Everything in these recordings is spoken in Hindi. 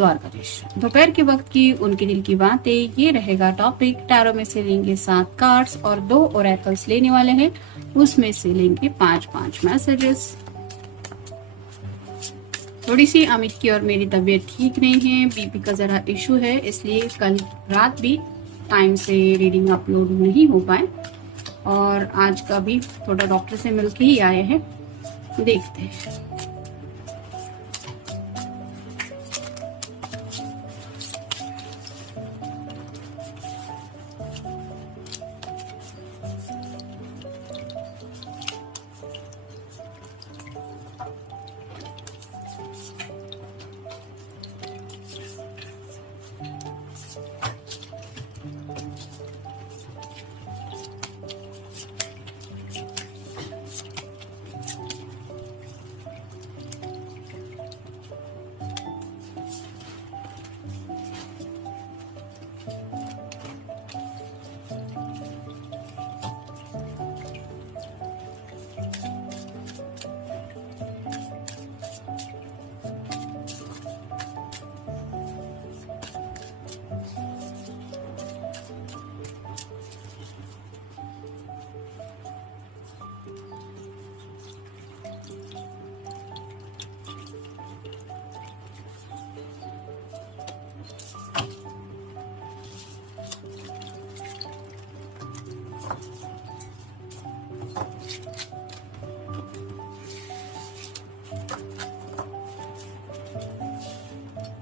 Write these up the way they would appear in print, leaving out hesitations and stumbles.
द्वारकाधीश। दोपहर के वक्त की उनके दिल की बातें, ये रहेगा टॉपिक। टैरो में से लेंगे 7 कार्ड्स और 2 ओरेकल्स लेने वाले हैं, उसमें से लेंगे 5-5 मैसेजेस। थोड़ी सी अमित की और मेरी तबीयत ठीक नहीं है, बीपी का जरा इशू है, इसलिए कल रात भी टाइम से रीडिंग अपलोड नहीं हो पाए और आज का भी थोड़ा डॉक्टर से मिलके ही आए हैं। देखते हैं।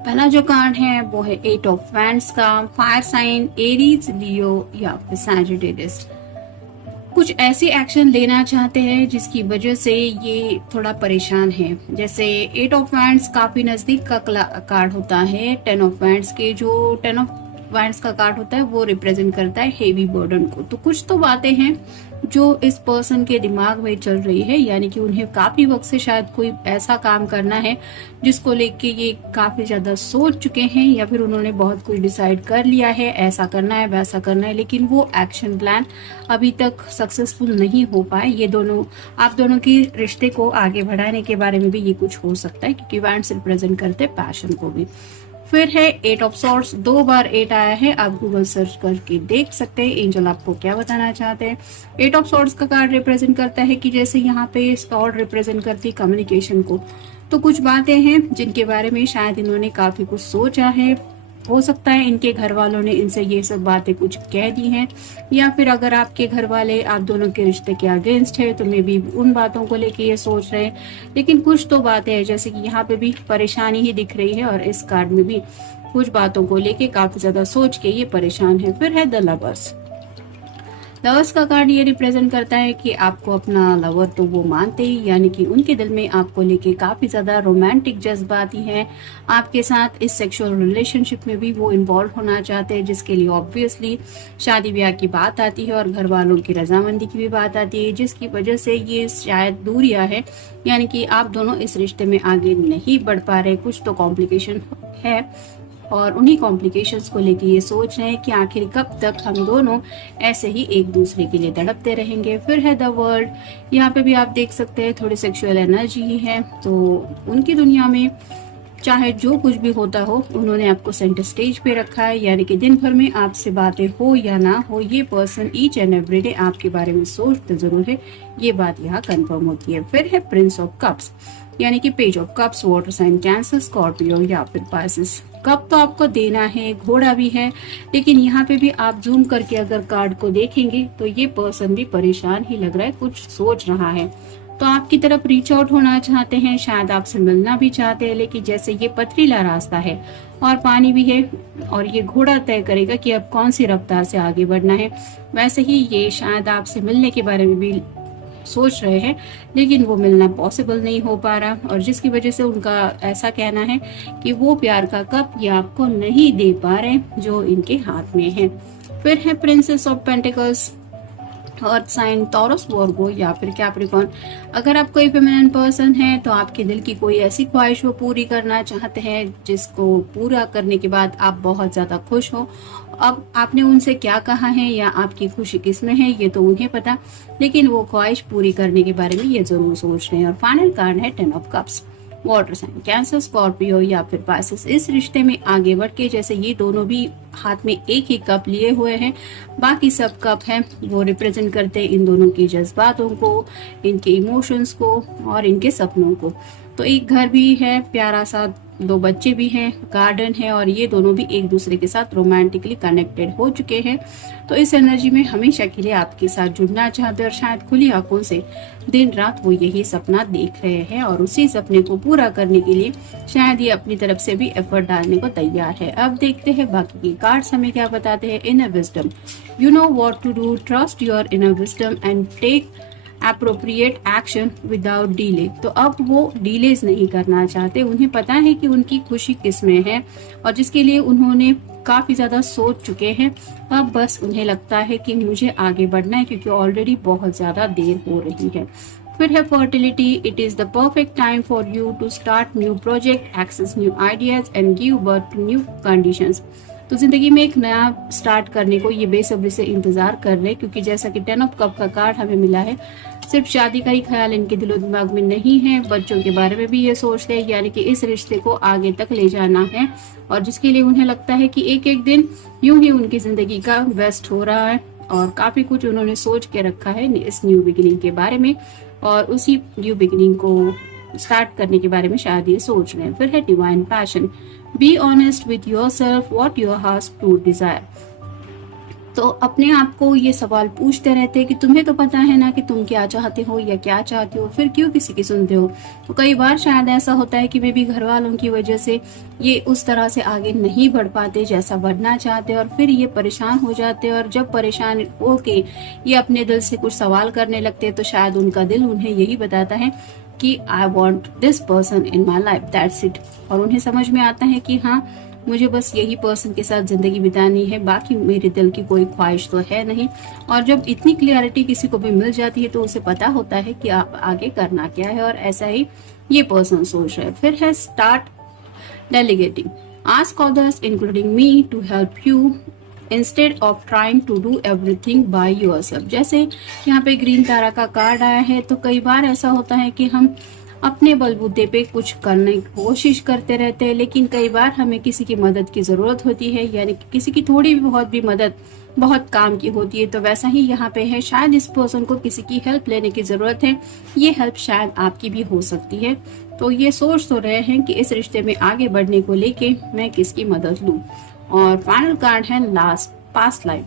पहला जो कार्ड है वो है 8 ऑफ वैंड्स का। फायर साइन एरीज, लियो या फिर सैजिटेरियस कुछ ऐसे एक्शन लेना चाहते हैं जिसकी वजह से ये थोड़ा परेशान है। जैसे 8 ऑफ वैंड्स काफी नजदीक का कार्ड होता है 10 ऑफ वैंड्स के। जो 10 ऑफ वैंड्स का कार्ड होता है वो रिप्रेजेंट करता है हेवी बर्डन को। तो कुछ तो बातें हैं जो इस पर्सन के दिमाग में चल रही है, यानी कि उन्हें काफी वक्त से शायद कोई ऐसा काम करना है जिसको लेके ये काफी ज्यादा सोच चुके हैं, या फिर उन्होंने बहुत कुछ डिसाइड कर लिया है, ऐसा करना है वैसा करना है, लेकिन वो एक्शन प्लान अभी तक सक्सेसफुल नहीं हो पाए। ये दोनों, आप दोनों के रिश्ते को आगे बढ़ाने के बारे में भी ये कुछ हो सकता है, क्योंकि वैंड्स रिप्रेजेंट करते पैशन को भी। फिर है 8 ऑफ सॉर्ड्स, 2 बार 8 आया है, आप गूगल सर्च करके देख सकते हैं एंजल आपको क्या बताना चाहते हैं। 8 ऑफ सॉर्ड्स का कार्ड रिप्रेजेंट करता है कि जैसे यहाँ पे सॉर्ड रिप्रेजेंट करती कम्युनिकेशन को, तो कुछ बातें हैं जिनके बारे में शायद इन्होंने काफी कुछ सोचा है। हो सकता है इनके घर वालों ने इनसे ये सब बातें कुछ कह दी हैं, या फिर अगर आपके घर वाले आप दोनों के रिश्ते के अगेंस्ट है तो मे बी उन बातों को लेके ये सोच रहे हैं। लेकिन कुछ तो बातें हैं, जैसे कि यहाँ पे भी परेशानी ही दिख रही है और इस कार्ड में भी कुछ बातों को लेके काफी ज्यादा सोच के ये परेशान है। फिर है द लवर्स। लवर्स का कार्ड ये रिप्रेजेंट करता है कि आपको अपना लवर तो वो मानते ही, यानी कि उनके दिल में आपको लेके काफी ज्यादा रोमांटिक जज्बाती हैं। आपके साथ इस सेक्सुअल रिलेशनशिप में भी वो इन्वॉल्व होना चाहते हैं, जिसके लिए ऑब्वियसली शादी ब्याह की बात आती है और घर वालों की रजामंदी की भी बात आती है, जिसकी वजह से ये शायद दूरियां है, यानी कि आप दोनों इस रिश्ते में आगे नहीं बढ़ पा रहे। कुछ तो कॉम्प्लिकेशन है और उन्हीं कॉम्प्लिकेशंस को लेके ये सोच रहे हैं कि आखिर कब तक हम दोनों ऐसे ही एक दूसरे के लिए तड़पते रहेंगे। फिर है द वर्ल्ड। यहाँ पे भी आप देख सकते हैं थोड़ी सेक्सुअल एनर्जी ही है, तो उनकी दुनिया में चाहे जो कुछ भी होता हो, उन्होंने आपको सेंटर स्टेज पे रखा है, यानी कि दिन भर में आपसे बातें हो या ना हो, ये person each and every day आपके बारे में सोचते जरूर है। ये बात यहाँ कंफर्म होती है। फिर है प्रिंस ऑफ कप्स, यानी कि page of cups, water sign Cancer, Scorpio या फिर पाइसेस। कप तो आपको देना है, घोड़ा भी है, लेकिन यहाँ पे भी आप जूम करके अगर कार्ड को देखेंगे तो ये पर्सन भी परेशान ही लग रहा है, कुछ सोच रहा है। तो आपकी तरफ रीच आउट होना चाहते हैं, शायद आपसे मिलना भी चाहते हैं, लेकिन जैसे ये पथरीला रास्ता है और पानी भी है और ये घोड़ा तय करेगा कि अब कौन सी रफ्तार से आगे बढ़ना है, वैसे ही ये शायद आपसे मिलने के बारे में भी सोच रहे हैं, लेकिन वो मिलना पॉसिबल नहीं हो पा रहा, और जिसकी वजह से उनका ऐसा कहना है कि वो प्यार का कप ये आपको नहीं दे पा रहे जो इनके हाथ में है। फिर है princess of pentacles, earth sign, Taurus, Virgo या फिर कैप्रिकॉर्न। अगर आप कोई फेमिनिन पर्सन है तो आपके दिल की कोई ऐसी ख्वाहिश वो पूरी करना चाहते हैं जिसको पूरा करने के बाद आप बहुत ज्यादा खुश हो। अब आपने उनसे क्या कहा है या आपकी खुशी किसमें है ये तो उन्हें पता, लेकिन वो ख्वाहिश पूरी करने के बारे में ये जरूर सोच रहे हैं। और फाइनल कार्ड है 10 of cups. Water sign Cancer, Scorpio या फिर पाइसेस इस रिश्ते में आगे बढ़ के, जैसे ये दोनों भी हाथ में एक ही कप लिए हुए हैं, बाकी सब कप हैं वो रिप्रेजेंट करते हैं इन दोनों के जज्बातों को, इनके इमोशंस को और इनके सपनों को। तो एक घर भी है प्यारा सा, 2 बच्चे भी हैं, गार्डन है और ये दोनों भी एक दूसरे के साथ रोमांटिकली कनेक्टेड हो चुके हैं। तो इस एनर्जी में हमेशा के लिए आपके साथ जुड़ना चाहते हैं और शायद खुली आंखों से दिन रात वो यही सपना देख रहे हैं और उसी सपने को पूरा करने के लिए शायद ये अपनी तरफ से भी एफर्ट डालने को तैयार है। अब देखते हैं बाकी की कार्ड्स हमें क्या बताते हैं। Inner wisdom, you know what to do, trust your inner wisdom and take appropriate action without delay. तो अब वो डिलेज नहीं करना चाहते, उन्हें पता है कि उनकी खुशी किस में है और जिसके लिए उन्होंने काफी ज्यादा सोच चुके हैं। अब बस उन्हें लगता है कि मुझे आगे बढ़ना है क्योंकि ऑलरेडी बहुत ज्यादा देर हो रही है। फिर है fertility, it is the perfect time for you to start new project, access new ideas and give birth to new conditions. तो जिंदगी में एक नया स्टार्ट करने को ये बेसब्री से इंतजार कर रहे हैं क्योंकि जैसा कि 10 ऑफ कप का कार्ड हमें मिला है, सिर्फ शादी का ही ख्याल इनके दिलो दिमाग में नहीं है, बच्चों के बारे में भी ये सोचते हैं, यानी कि इस रिश्ते को आगे तक ले जाना है और जिसके लिए उन्हें लगता है कि एक एक दिन यूं ही उनकी जिंदगी का बेस्ट हो रहा है और काफी कुछ उन्होंने सोच के रखा है इस न्यू बिगिनिंग के बारे में और उसी न्यू बिगिनिंग को स्टार्ट करने के बारे में शायद ये सोच रहे हैं। फिर है divine passion, be honest with your self what your heart true desire. तो अपने आप को ये सवाल पूछते रहते हैं कि तुम्हें तो पता है ना कि तुम क्या चाहते हो या क्या चाहते हो, फिर क्यों किसी की सुनते हो। तो कई बार शायद ऐसा होता है कि वे भी घर वालों की वजह से ये उस तरह से आगे नहीं बढ़ पाते जैसा बढ़ना चाहते और फिर ये परेशान हो जाते और जब परेशान होके ये अपने दिल से कुछ सवाल करने लगते तो शायद उनका दिल उन्हें यही बताता है कि I want this person in my life, that's it. और उन्हें समझ में आता है कि हाँ मुझे बस यही पर्सन के साथ जिंदगी बितानी है, बाकी मेरे दिल की कोई ख्वाहिश तो है नहीं। और जब इतनी क्लियरिटी किसी को भी मिल जाती है तो उसे पता होता है कि आप आगे करना क्या है और ऐसा ही ये पर्सन सोच रहा है। फिर है start delegating, ask others including me to help you instead of trying to do everything by yourself. जैसे यहाँ पे ग्रीन तारा का कार्ड आया है, तो कई बार ऐसा होता है कि हम अपने बलबूते पे कुछ करने की कोशिश करते रहते हैं, लेकिन कई बार हमें किसी की मदद की जरूरत होती है, यानी कि किसी की थोड़ी भी बहुत भी मदद बहुत काम की होती है। तो वैसा ही यहाँ पे है, शायद इस पर्सन को किसी की हेल्प लेने की जरूरत है, ये हेल्प शायद आपकी भी हो सकती है। तो ये सोच तो रहे हैं कि इस रिश्ते में आगे बढ़ने को लेके मैं किसकी मदद लूं। और फाइनल कार्ड है last, past life,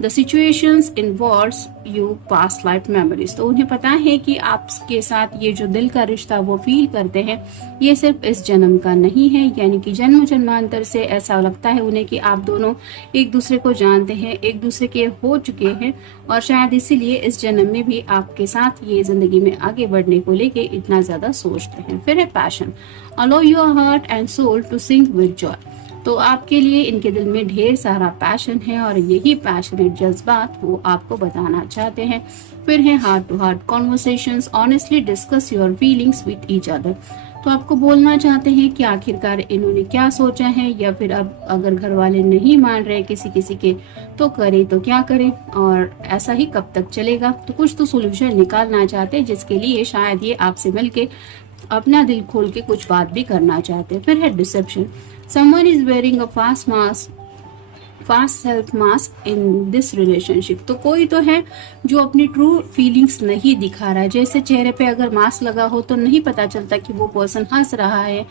the situations involves you past life memories. तो उन्हें पता है कि आपके साथ ये जो दिल का रिश्ता वो फील करते हैं ये सिर्फ इस जन्म का नहीं है, यानी कि जन्म जन्मांतर से ऐसा लगता है उन्हें कि आप दोनों एक दूसरे को जानते हैं, एक दूसरे के हो चुके हैं और शायद इसीलिए इस जन्म में भी आपके साथ ये जिंदगी में आगे बढ़ने को लेके इतना ज्यादा सोचते हैं। फिर है passion, allow your heart and soul to sync with joy. तो आपके लिए इनके दिल में ढेर सारा पैशन है और यही पैशनेट जज्बात वो आपको बताना चाहते हैं। फिर है heart to heart conversations, honestly discuss your feelings with each other. तो आपको बोलना चाहते हैं कि आखिरकार इन्होंने क्या सोचा है, या फिर अब अगर घर वाले नहीं मान रहे किसी किसी के तो करे तो क्या करे और ऐसा ही कब तक चलेगा। तो कुछ तो सोल्यूशन निकालना चाहते हैं जिसके लिए शायद ये आपसे मिलके अपना दिल खोल के कुछ बात भी करना चाहते हैं। फिर है dissipation, someone is wearing a fast self mask in this relationship। तो कोई तो है जो अपनी ट्रू फीलिंग्स नहीं दिखा रहा है, जैसे चेहरे पे अगर मास्क लगा हो तो नहीं पता चलता कि वो पर्सन हंस रहा है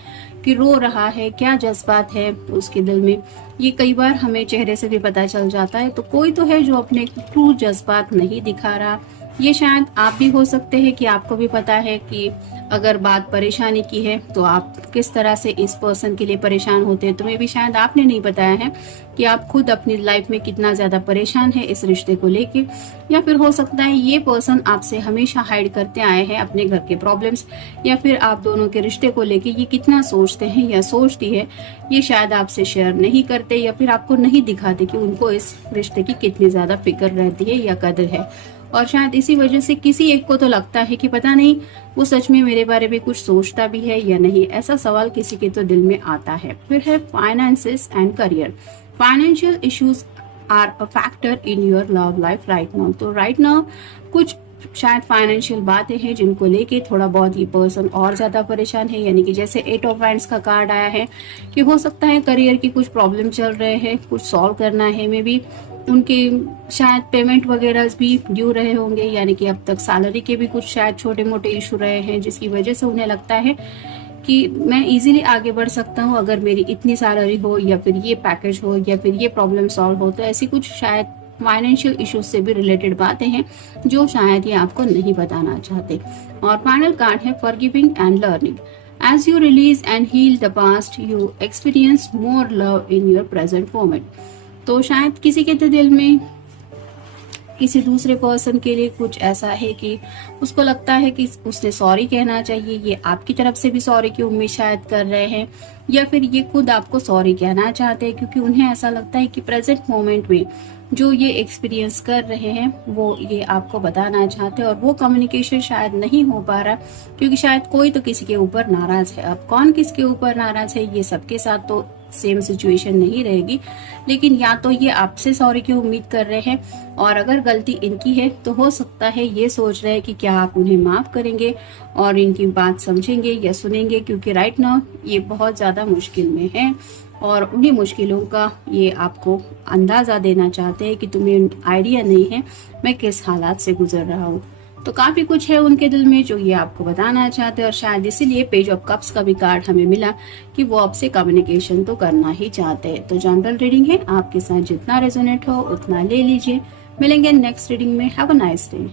कि रो रहा है, क्या जज्बात है उसके दिल में, ये कई बार हमें चेहरे से भी पता चल जाता है। तो कोई तो है जो अपने ट्रू जज्बात नहीं दिखा रहा। ये शायद आप भी हो सकते हैं कि आपको भी पता है कि अगर बात परेशानी की है तो आप किस तरह से इस पर्सन के लिए परेशान होते हैं। तुम्हें भी शायद आपने नहीं बताया है कि आप खुद अपनी लाइफ में कितना ज्यादा परेशान है इस रिश्ते को लेके, या फिर हो सकता है ये पर्सन आपसे हमेशा हाइड करते आए हैं अपने घर के प्रॉब्लम्स, या फिर आप दोनों के रिश्ते को लेके ये कितना सोचते हैं या सोचती है ये शायद आपसे शेयर नहीं करते, या फिर आपको नहीं दिखाते कि उनको इस रिश्ते की कितनी ज्यादा फिक्र रहती है या कदर है। और शायद इसी वजह से किसी एक को तो लगता है कि पता नहीं वो सच में मेरे बारे में कुछ सोचता भी है या नहीं, ऐसा सवाल किसी के तो दिल में आता है। फिर है finances and career, financial issues are a factor in your love life right now. तो राइट नाउ कुछ शायद फाइनेंशियल बातें हैं जिनको लेके थोड़ा बहुत ये पर्सन और ज्यादा परेशान है। यानी कि जैसे 8 ऑफ वांड्स का कार्ड आया है कि हो सकता है करियर की कुछ प्रॉब्लम चल रहे हैं, कुछ सॉल्व करना है। मे बी उनके शायद पेमेंट वगैरह भी ड्यू रहे होंगे, यानी कि अब तक सैलरी के भी कुछ शायद छोटे मोटे इशू रहे हैं, जिसकी वजह से उन्हें लगता है कि मैं इजीली आगे बढ़ सकता हूँ अगर मेरी इतनी सैलरी हो, या फिर ये पैकेज हो, या फिर ये प्रॉब्लम सॉल्व हो। तो ऐसी कुछ शायद फाइनेंशियल इश्यूज से भी रिलेटेड बातें हैं जो शायद ये आपको नहीं बताना चाहते। और फाइनल कार्ड है forgiving and learning. As you release and heal the past you experience more love in your present moment. तो शायद किसी के दिल में किसी दूसरे पर्सन के लिए कुछ ऐसा है कि उसको लगता है कि उसने सॉरी कहना चाहिए, ये आपकी तरफ से भी सॉरी की उम्मीद शायद कर रहे हैं, या फिर ये खुद आपको सॉरी कहना चाहते हैं, क्योंकि उन्हें ऐसा लगता है कि प्रेजेंट मोमेंट में जो ये एक्सपीरियंस कर रहे हैं वो ये आपको बताना चाहते हैं, और वो कम्युनिकेशन शायद नहीं हो पा रहा, क्योंकि शायद कोई तो किसी के ऊपर नाराज है। अब कौन किसके ऊपर नाराज है, ये सबके साथ तो सेम सिचुएशन नहीं रहेगी, लेकिन या तो ये आपसे सॉरी की उम्मीद कर रहे हैं, और अगर गलती इनकी है तो हो सकता है ये सोच रहे हैं कि क्या आप उन्हें माफ करेंगे और इनकी बात समझेंगे या सुनेंगे, क्योंकि राइट नाउ ये बहुत ज्यादा मुश्किल में है, और उन्हीं मुश्किलों का ये आपको अंदाजा देना चाहते हैं कि तुम्हें आइडिया नहीं है मैं किस हालात से गुजर रहा हूँ। तो काफी कुछ है उनके दिल में जो ये आपको बताना चाहते हैं, और शायद इसीलिए पेज ऑफ कप्स का भी कार्ड हमें मिला कि वो आपसे कम्युनिकेशन तो करना ही चाहते हैं। तो जनरल रीडिंग है, आपके साथ जितना रेजोनेट हो उतना ले लीजिए। मिलेंगे नेक्स्ट रीडिंग में। Have a nice day.